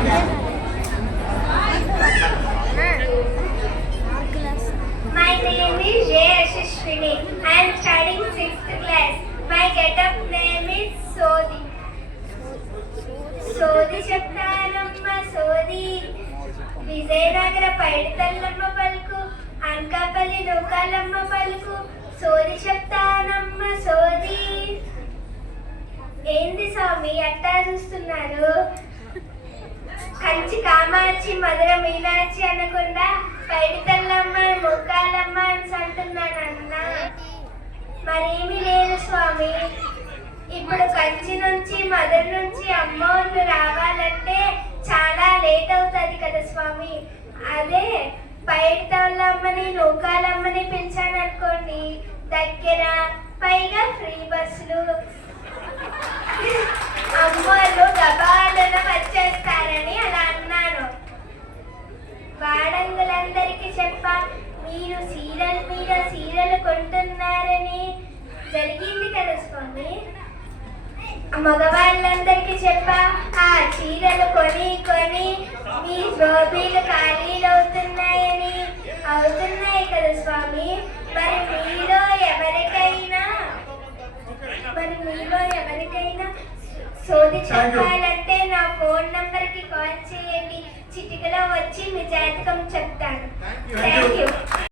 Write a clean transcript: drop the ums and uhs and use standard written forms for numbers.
My name is J. Ashishwini. I am studying 6th class. My get-up name is Sodi. Sodi చెప్తానమ్మ సోది విజయనగర పైడితల్లమ్మ పలుకు అనకాపల్లి నూకాలమ్మ పలుకు సోది చెప్తానమ్మ సోది. ఏంది స్వామి అట్టా చూస్తున్నారు? కంచి కామాక్షి మధుర మీనాక్షి అనకుండా పైడితల్లమ్మ ముక్కాలమ్మ అని అంటున్నానన్న. మరేమీ లేదు స్వామి. ఇప్పుడు కంచి నుంచి మధుర నుంచి అమ్మోళ్ళు రావాలంటే చాలా లేట్ అవుతుంది కదా స్వామి. అదే పైడితల్లమ్మని నూకాలమ్మని పిలిచాననుకోండి, దగ్గర, పైగా ఫ్రీ బస్సులు, అమ్మోళ్ళు గబాలను వచ్చేస్తారని అలా అన్నాను. వాడంగులందరికీ చెప్పా మీరు సీరియల్ మీద సీరియల్ కొంటున్నారని. జరిగింది కదా స్వామి. మగవాళ్ళందరికీ చెప్పా ఆ చీరలు కొని కొని మీ జోబీలు ఖాళీలు అవుతున్నాయని. అవుతున్నాయి కదా స్వామి. మరి మీలో ఎవరికైనా సోది చెప్పాలంటే నా ఫోన్ నంబర్కి కాల్ చేయండి. చిటికలో వచ్చి మీ జాతకం చెప్తాను. Thank you.